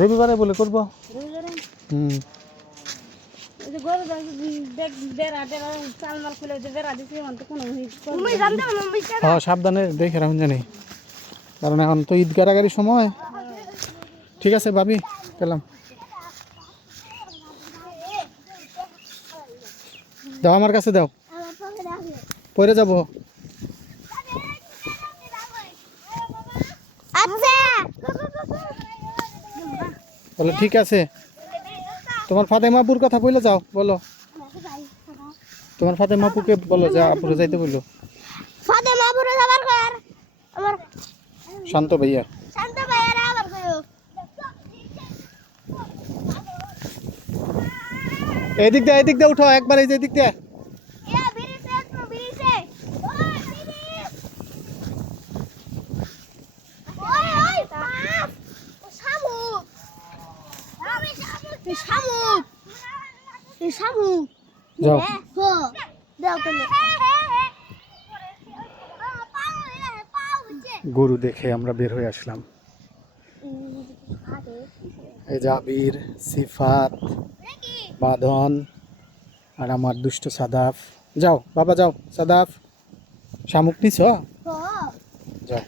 রবিবারে বলে করবো। সাবধানে দেখে রাখুন জানি, কারণ এখন তো ঈদ গাড়াগাড়ি সময়। ঠিক আছে ভাবি, গেলাম। দাও আমার কাছে দাও, পরে যাবো। বলো ঠিক আছে। তোমার ফাতেমাপুর কথা বলে যাও, বলো তোমার ফাতেমাপুকে বলো যে আপুরে যাইতে বললো। ফাতেমাপুরে যাবার কর আমার শান্ত ভাইয়া, শান্ত ভাইয়ার আবার কইও। এদিক দিয়ে উঠো একবার, এই যে এদিক দিয়ে। গরু দেখে আমরা বের হয়ে আসলাম। এই যে আবির, সিফাত, বাঁধন আর আমার দুষ্ট সাদাফ। যাও বাবা যাও, সাদাফ শামুক নিছ, যাও।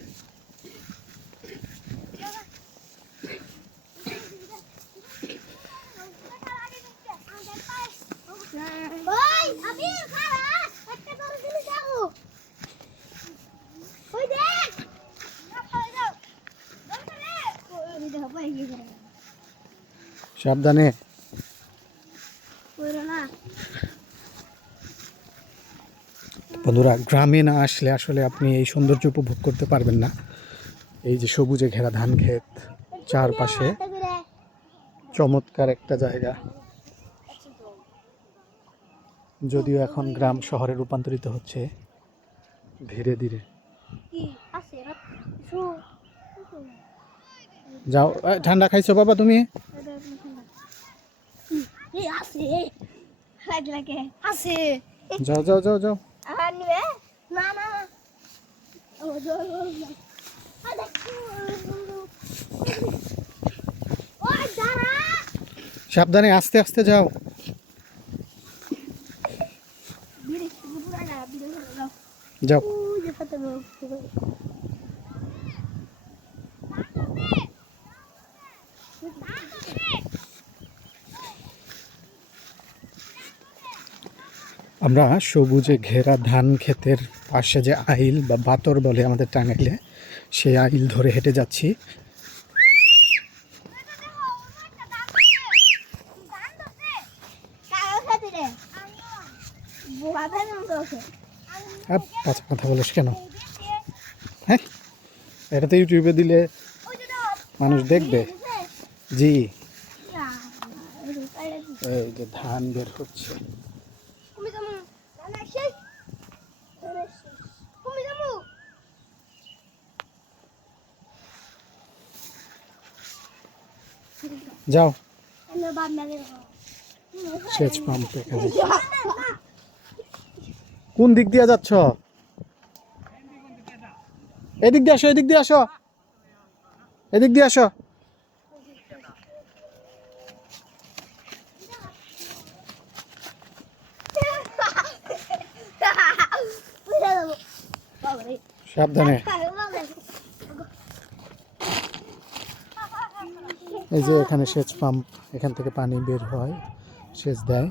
সাবধানে। বন্ধুরা, গ্রামে না আসলে আসলে আপনি এই সৌন্দর্য উপভোগ করতে পারবেন না। এই যে সবুজে ঘেরা ধান ক্ষেত, চারপাশে চমৎকার একটা জায়গা। যদিও এখন গ্রাম শহরে রূপান্তরিত হচ্ছে ধীরে ধীরে। যাও, ঠান্ডা খাইছো বাবা তুমি? যাও যাও যাও যাও। সাবধানে, আস্তে আস্তে যাও। যাও। আমরা সবুজে ঘেরা ধান ক্ষেতের পাশে যে আইল বা বাতর বলে আমাদের টাঙ্গাইলে, সেই আইল ধরে হেঁটে যাচ্ছি। পাঁচা কথা বলিস কেন? হ্যাঁ, এটা তো ইউটিউবে দিলে মানুষ দেখবে। জি, এই যে ধান বের হচ্ছে। যাও, সেচ পাম্প এখানে। কোন দিক দিয়ে যাচ্ছ? এদিক দিয়ে আসো, এদিক দিয়ে আসো, এদিক দিয়ে আসো। সাবধানে। এই যে এখানে সেচ পাম্প, এখান থেকে পানি বের হয়, সেচ দেয়।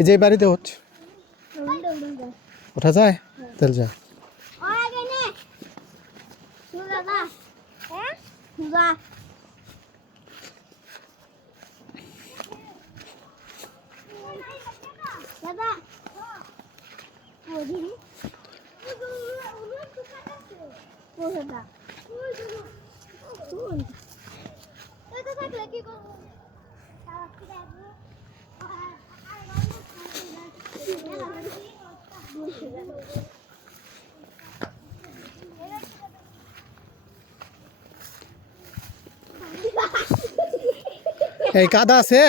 এই যে বাড়িতে হচ্ছে, ওঠা যায়, তেল যা। বসে না ওই তো থাকলে কি করবো এই কাদা আছে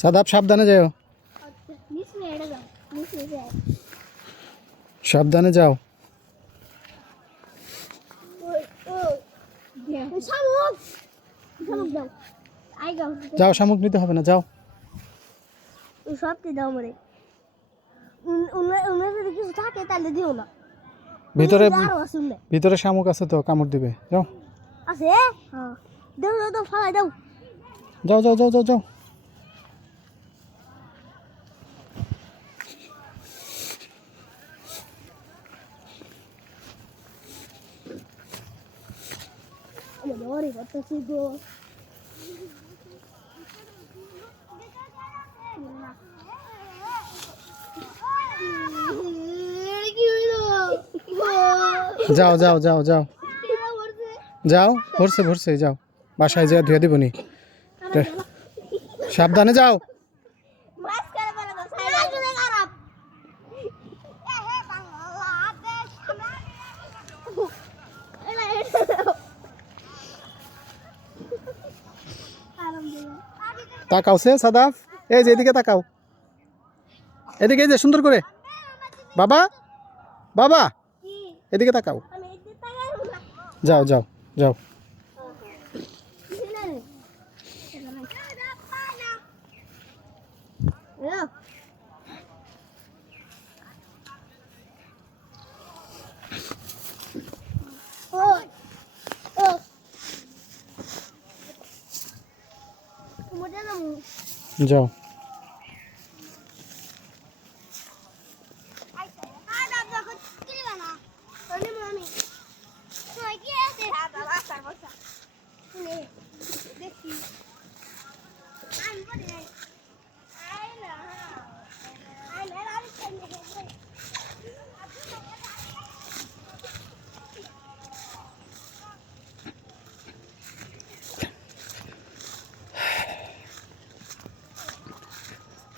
সাদাব, সাবধানে যাও, সাবধানে যাও। যাও, শামুক নিতে হবে না, যাও। সব দাও মরে যদি কিছু থাকে তাহলে দিও না। ভিতরে আরো আছে উন্নে। ভিতরে শামুক আছে তো, কামড় দিবে, যাও আছে হ্যাঁ দাও দাও দাও ফালাই দাও যাও যাও যাও যাও যাও। মরে করতেছি গো যাও যাও যাও যাও যাও, ভরছে ভরছে, যাও বাসায় যা ধুয়ে দিবনি। সাবধানে যাও। তাকাও সে সাদাফ, এই যে এদিকে তাকাও, এদিকে, এই যে সুন্দর করে, বাবা বাবা এদিকে তাকাও, যাও যাও যাও। যাও।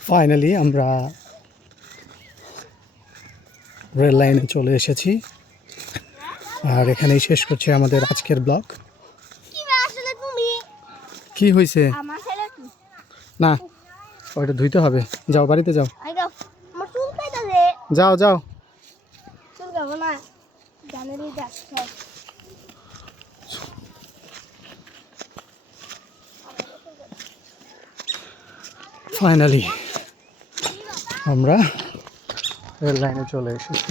ফাইনালি আমরা রেল লাইনে চলে এসেছি, আর এখানেই শেষ করছি আমাদের আজকের ব্লগ। কি হয়েছে? না, ওইটা ধুইতে হবে, যাও বাড়িতে যাও, যাও যাও। ফাইনালি আমরা রেল লাইনে চলে এসেছি।